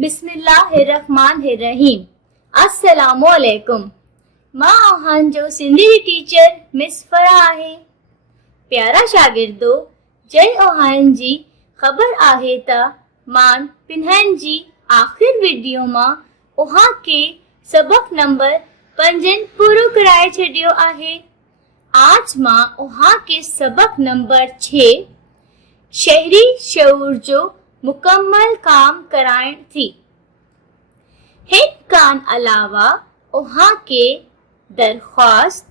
बिस्मिल्लाहिर्रहमानिर्रहीम। अस्सलामुअलैकुम। मां अहां जो सिंधी टीचर मिस फरा आहे। प्यारा शागिर्दो, जय ओहान जी ख़बर आहे त मान पिन्हन जी आखिर वीडियो मां ओहा के सबक नंबर 5 पूरो कराए छडियो आहे। आज मां ओहा के सबक नंबर 6 शहरी शऊर जो मुकम्मल काम कराइण थी। हिन कान अलावा ओहा के दरख्वास्त,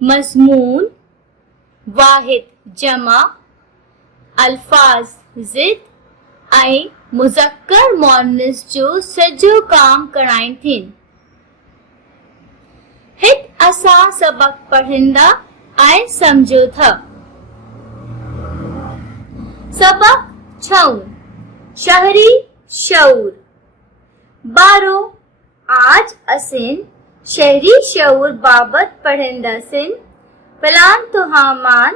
मज़मून, वाहिद जमा, अल्फाज ज़िद ऐं मुज़क्कर मुअन्निस जो सॼो काम कराइण थिन। हित असां सबक पढ़ंदा ऐं समझो था। सबक 6 शहरी शऊर। बारो आज असिन शहरी शऊर बाबत पढ़ंदासीं। फलान तुहामान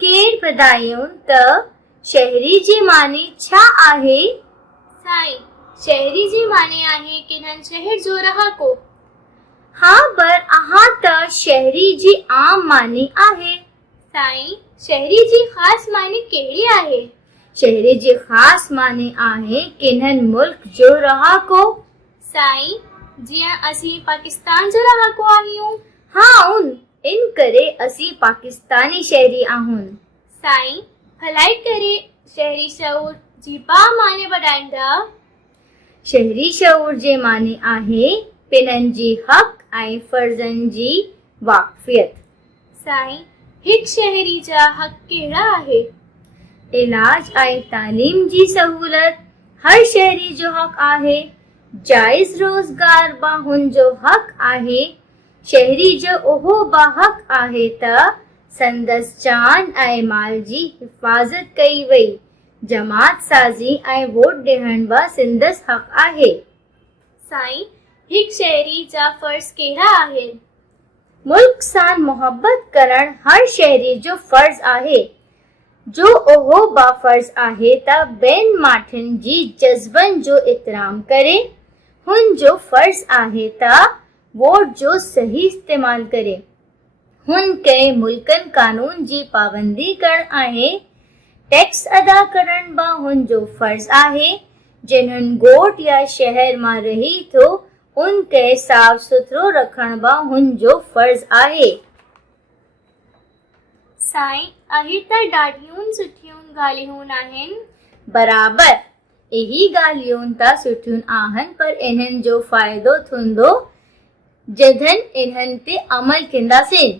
केर ॿुधायूं त शहरी जी मानी छा आहे? साईं, शहरी जी माने आहे किन्हनि शहर जो रहाको। हाँ, पर अहां त शहरी जी आम मानी आहे। साईं, शहरी जी ख़ास मानी कहिड़ी आहे? शहरी जी ख़ास मानी आहे किन्हनि मुल्क जो रहाको। साईं, जीअं असीं पाकिस्तान जो रहाको आहियूं। हाँ, इन करे असीं पाकिस्तानी शहरी आहियूं। साईं, भलाई करे शहरी शऊर जी बा माने ॿुधाईंदा। शहरी शऊर जे मानी आहे पिननि जी हक़ ऐं फ़र्ज़नि जी वाक़फ़ियत। साईं, हिक शहरी जा हक़ कहिड़ा आहे? इलाज ऐं तालीम जी सहूलत हर शहरी जो हक़ आहे। जाइज़ रोज़गार बा हुन जो हक़ आहे। शहरी जो ओहो बा हक़ आहे त संदसि जान ऐं माल जी हिफ़ाज़त कई वई। जमात साज़ी ऐं वोट ॾियण बा संदसि हक़ आहे। साईं, हिक शहरी जा फ़र्ज़ कहिड़ा आहिनि? मुल्क सां मोहब्बत करण हर शहरी जो फ़र्ज़ आहे। जो ओहो बा फ़र्ज़ आहे त ॿियनि माठिन जी जज़्बनि जो एतिराम करे। हुन जो फ़र्ज़ आहे त वोट जो सही इस्तेमाल करे। हुन कंहिं मुल्कनि कानून जी पाबंदी करण आहे। टैक्स अदा करण बा हुन जो फ़र्ज़ आहे। जिन्हनि ॻोठ या शहर मां रही थो उन खे साफ़ सुथरो रखण बा हुन जो फ़र्ज़ आहे। साईं, अही त ॾाढियूं सुठियूं ॻाल्हियूं आहिनि। बराबर, यही ॻाल्हियूं त सुठियूं आहिनि, पर इन्हनि जो फ़ाइदो थींदो जॾहिं इन्हनि ते अमल कंदासीं।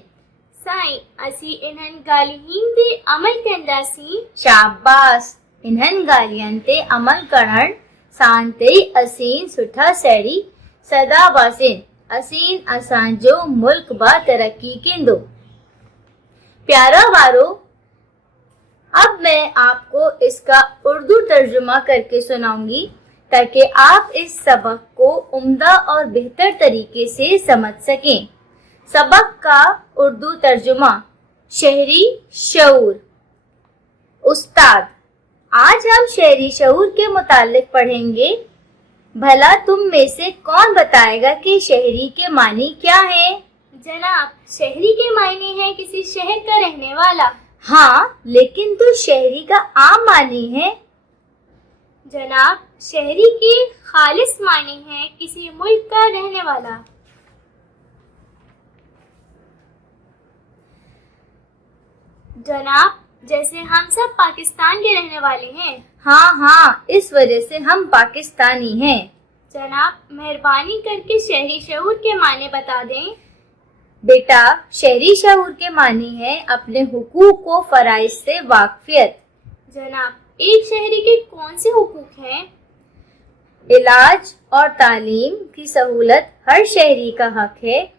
साईं, असीं इन्हनि ॻाल्हियुनि ते अमल कंदासीं। शाबाश, इन्हनि ॻाल्हियुनि ते अमल करण सां ते असीं सुठा शहरी सदाबासीं। असीं असांजो मुल्क बा तरक्की कंदो। प्यारा वारो, अब मैं आपको इसका उर्दू तर्जुमा करके सुनाऊंगी ताकि आप इस सबक को उम्दा और बेहतर तरीके से समझ सकें। सबक का उर्दू तर्जुमा। शहरी शऊर। उस्ताद, आज हम शहरी शऊर के मुतालिक पढ़ेंगे। भला तुम में से कौन बताएगा कि शहरी के मानी क्या है? जनाब, शहरी के मायने है किसी शहर का रहने वाला। हाँ, लेकिन तो शहरी का आम मानी है। जनाब, शहरी के खालिस माने हैं किसी मुल्क का रहने वाला। जनाब, जैसे हम सब पाकिस्तान के रहने वाले हैं। हाँ, इस वजह से हम पाकिस्तानी हैं। जनाब, मेहरबानी करके शहरी शऊर के माने बता दें। बेटा, शहरी शऊर के मानी है अपने हुकूक को फराइज से वाकफियत। जनाब, एक शहरी के कौन से हुकूक हैं? इलाज और तालीम की सहूलत हर शहरी का हक है।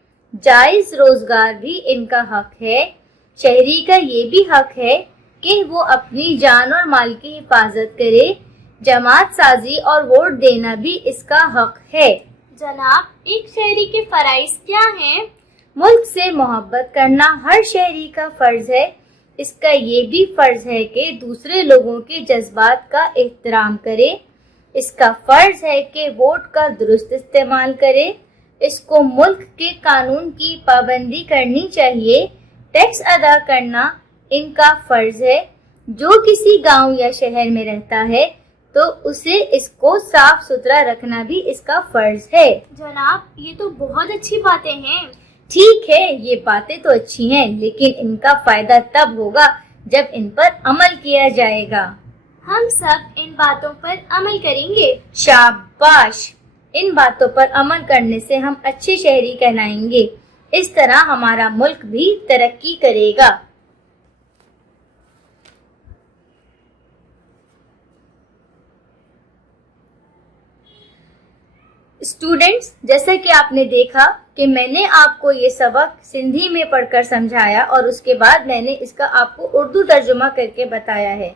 जायज़ रोजगार भी इनका हक है। शहरी का ये भी हक है कि वो अपनी जान और माल की हिफाजत करे। जमात साजी और वोट देना भी इसका हक है। जनाब, एक शहरी के फराइज क्या हैं? मुल्क से मोहब्बत करना हर शहरी का फर्ज है। इसका ये भी फर्ज है कि दूसरे लोगों के जज्बात का एहतराम करे। इसका फर्ज है कि वोट का दुरुस्त इस्तेमाल करे। इसको मुल्क के कानून की पाबंदी करनी चाहिए। टैक्स अदा करना इनका फर्ज है। जो किसी गांव या शहर में रहता है तो उसे इसको साफ सुथरा रखना भी इसका फर्ज है। जनाब, ये तो बहुत अच्छी बातें हैं। ठीक है, ये बातें तो अच्छी हैं, लेकिन इनका फायदा तब होगा जब इन पर अमल किया जाएगा। हम सब इन बातों पर अमल करेंगे। शाबाश! इन बातों पर अमल करने से हम अच्छे शहरी कहलाएंगे। इस तरह हमारा मुल्क भी तरक्की करेगा। स्टूडेंट्स, जैसा कि आपने देखा कि मैंने आपको ये सबक सिंधी में पढ़कर समझाया और उसके बाद मैंने इसका आपको उर्दू तर्जुमा करके बताया है।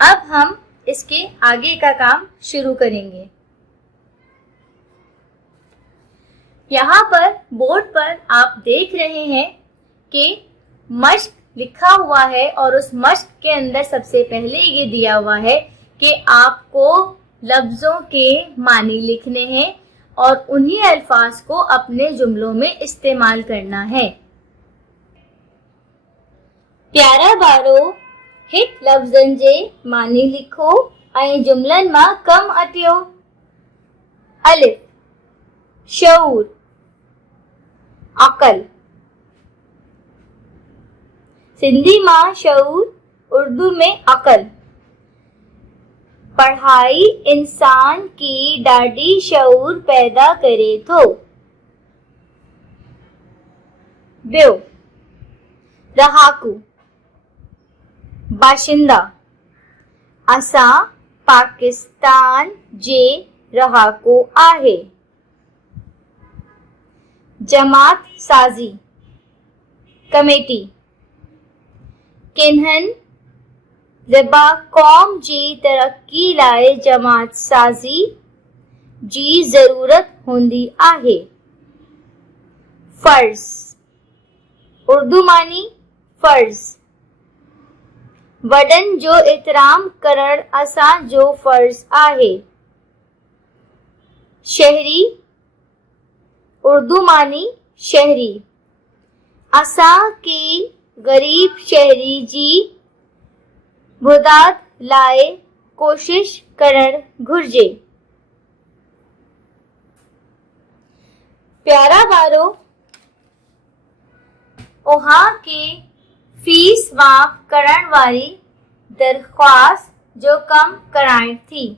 अब हम इसके आगे का काम शुरू करेंगे। यहाँ पर बोर्ड पर आप देख रहे हैं कि मश्क लिखा हुआ है और उस मश्क के अंदर सबसे पहले ये दिया हुआ है कि आपको लफ्जों के मानी लिखने हैं और उन्हीं अल्फाज को अपने जुमलों में इस्तेमाल करना है। प्यारा बारो, हित लफ्ज़न जे मानी लिखो ऐं जुमलन मां कम अटियो। अलिफ शऊर, अकल। सिंधी मां शऊर, उर्दू में अकल। पढ़ाई इंसान की ॾाढी शऊर पैदा करे थो। ॿियो रहाकू, बाशिंदा। असां पाकिस्तान जे रहाकू आहे। जमात साज़ी, कमेटी। किन्हनि ज़िबा कौम जी तरक्की लाइ जमात साज़ी जी ज़रूरत हूंदी आहे। फ़र्ज़, उर्दू मानी फ़र्ज़। वॾनि जो एतिराम करण असांजो फ़र्ज़ आहे। शहरी, उर्दू मानी शहरी। असां की गरीब शहरी जी मुदाद लाइ कोशिश करण घुर्जे। प्यारा बारो, उहाँ के फीस माफ़ करण वारी दरख्वास्त जो कम कराइण थी।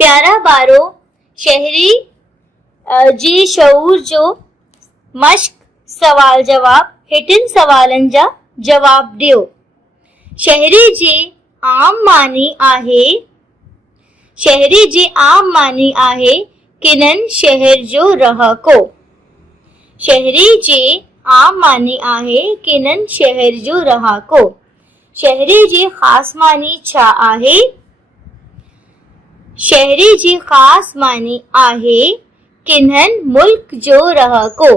प्यारा बारो, शहरी जी शऊर जो मश्क सवाल जवाब हेठिन सवालनि जा जवाब दियो। शहरी जे आम मानी आहे। शहरी जे आम मानी आहे किननि शहर जो रहाको। शहरी जे आम मानी आहे किननि शहर जो रहाको। शहरी जी ख़ास मानी छा आहे? शहरी जी ख़ास मानी आहे किन्हनि मुल्क जो रहाको।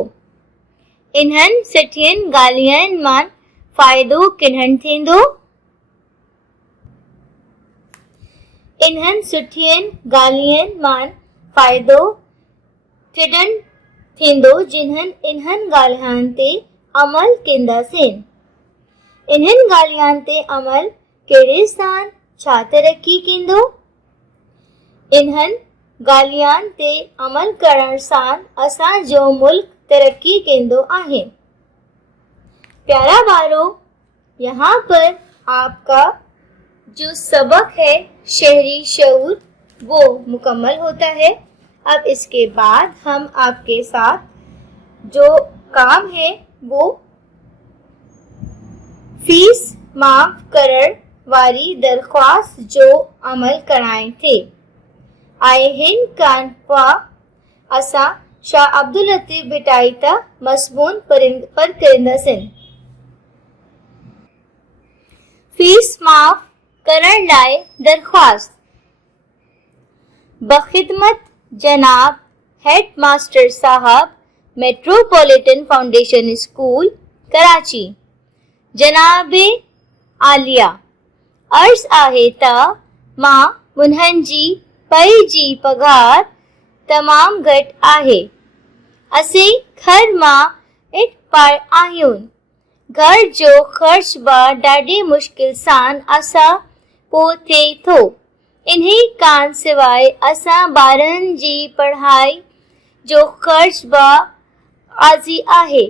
इन्हनि सुठियुनि ॻाल्हियुनि मां फ़ाइदो किन्हनि थींदो? इन्हनि सुठियुनि ॻाल्हियुनि मां फ़ाइदो टिडनि थींदो जिन्हनि इन्हनि ॻाल्हियुनि ते अमल कंदासीं। इन्हनि ॻाल्हियुनि ते अमल कहिड़े सां छा तरक्की कंदो? इन्हनि ॻाल्हियुनि ते अमल करण सां असांजो मुल्क तरक्की कंदो आहे। प्यारा बारो, यहाँ पर आपका जो सबक है शहरी शऊर वो मुकम्मल होता है। अब इसके बाद हम आपके साथ जो काम है वो फीस माफ़ करण वारी दरख्वास्त जो अमल कराइण थे। आहिन कानपा असां शाह अब्दुल लतीफ़ भिटाइता मज़मून पर करिंदासीं। फीस माफ़ करण लाइ दरख्वास्त। बख़िदमत जनाब हेड मास्टर साहब, मेट्रोपॉलिटन फाउंडेशन स्कूल कराची। जनाब आलिया, अर्ज़ आहे त मां उन्हनि जी पई जी पघार तमामु घटि आहे। असीं घर मां इट पाए आहियूं। घर जो ख़र्च बि ॾाढी मुश्किल सां असां पोइ थिए थो। इन्ही कान सवाइ असां ॿारनि जी पढ़ाई जो ख़र्च बि आज़ी आहे।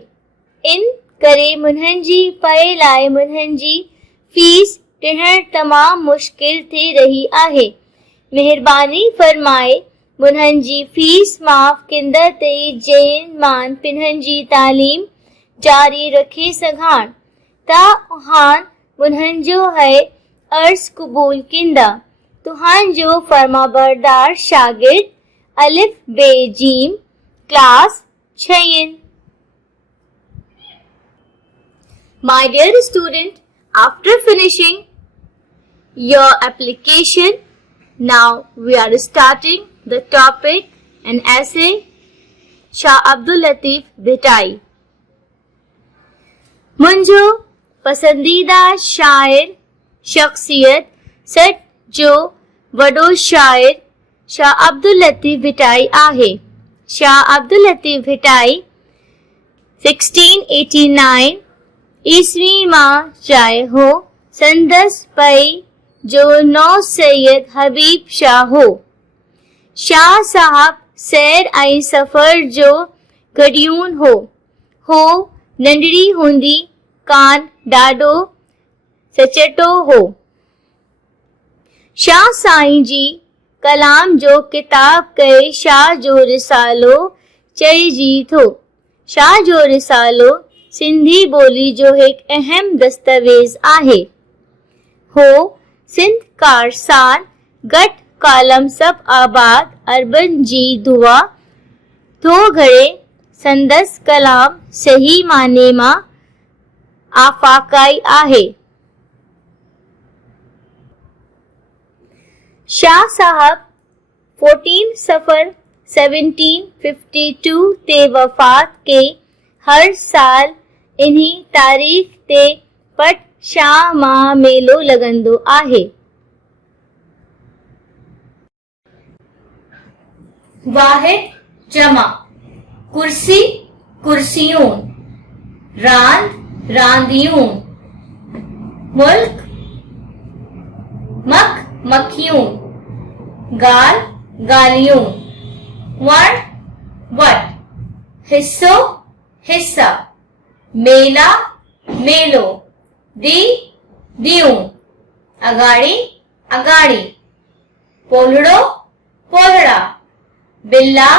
इन करे मुनहनि जी पढ़ाई लाइ मुनहनि जी फीस ॾियणु तमामु मुश्किल थी रही आहे। महिरबानी फरमाए मुनहनि जी फीस माफ़ कंदड़ ते जंहिं मां पिनहनि जी तालीम जारी रखे सघां त उहां मुनहनि जो है अर्ज़ क़बूल कंदा। तुहांजो फरमाबरदार शागिर्द अलिफ बे gym class 6। My dear student, after finishing your application, now we are starting the topic and essay Shah Abdul Latif Bhita'i। मुंहिंजो पसंदीदा शाइर शख्सियत सच जो वॾो शाइर शाह अब्दुल लतीफ़ भिटाई आहे। शाह अब्दुल लतीफ़ भिटाई 1689 ईस्वी मां जाए हो। संदसि पई जो नौ सैयद हबीब शाह हो। शाह साहब सैर ऐं सफ़र जो गॾियूं हो नंढड़ी हूंदी कान ॾाढो सचटो हो। शाह साईं जी कलाम जो किताब कई शाह जो रिसालो चइजी थो। शाह जो रिसालो सिंधी ॿोली जो हिकु अहम दस्तावेज़ आहे। हो सिंध कारसान घटि कालम सब आबाद अरबन जी दुआ थो घड़े। संदसि कलाम सही माने मां आफ़ाक़ाई आहे। शाह साहब 14 सफ़र 1752 ते वफ़ात के। हर साल इन्ही तारीख़ ते पट शाह मां मेलो लॻंदो आहे। वाहिद जमा कुर्सी कुर्सियूं रांद रांदियूं मुल्क मख मखियूं गाल गालियूं वण वट हिस्सो हिस्सा मेला मेलो दी दियूं अगाड़ी अगाड़ी पोलड़ो पोलड़ा बिल्ला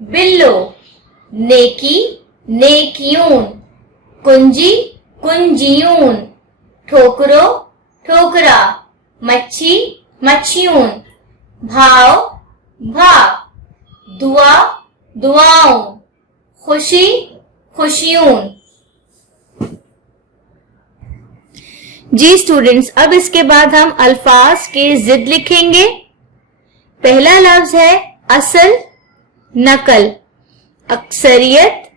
बिल्लो नेकी नेकियूं कुंजी कुंजियूं ठोकरो ठोकरा मच्छी मच्छियूं भाव भाव दुआ दुआओं खुशी खुशियों। जी स्टूडेंट्स, अब इसके बाद हम अल्फाज के जिद लिखेंगे। पहला लफ्ज है असल नकल अक्सरियत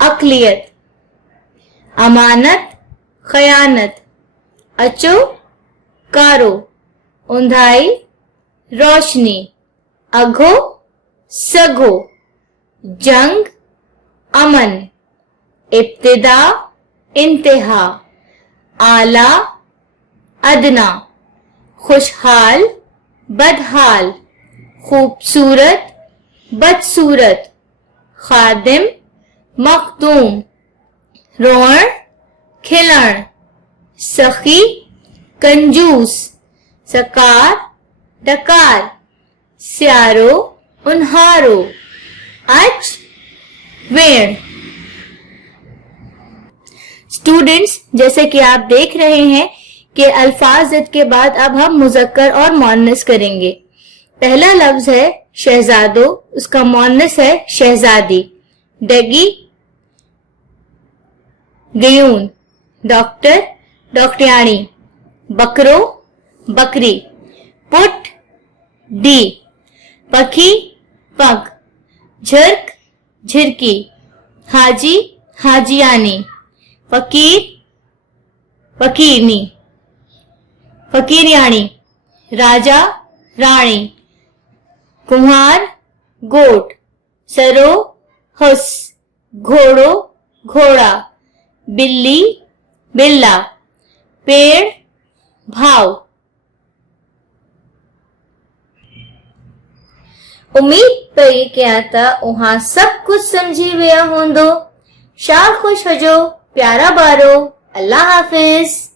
अकलियत अमानत खयानत अचो कारो उंधाई रोशनी अघो सघो जंग अमन इब्तिदा इंतहा आला अदना खुशहाल बदहाल खूबसूरत बदसूरत खादिम मखदूम रोअण खिलण सखी कंजूस सकार डकार स्यारो उन्हारो अच वेण। स्टूडेंट्स, जैसे कि आप देख रहे हैं कि अल्फाज जिद के बाद अब हम मुज़क्कर और मुअन्नस करेंगे। पहला लफ्ज है शहजादो, उसका मुअन्नस है शहजादी। डगी गयून डॉक्टर डॉक्टरानी बकरो बकरी पुट डी पखी पग झिरक झिरकी हाजी हाजियानी फकीर फकीरनी फकीरियानी राजा राणी, कुम्हार गोट, सरो हुस, घोड़ो घोड़ा, बिल्ली बिल्ला, पेड़ भाव। उम्मीद कई क्या था वहां सब कुछ समझी विया होंदो। शाल खुश हो जो, प्यारा बारो, अल्लाह हाफिज।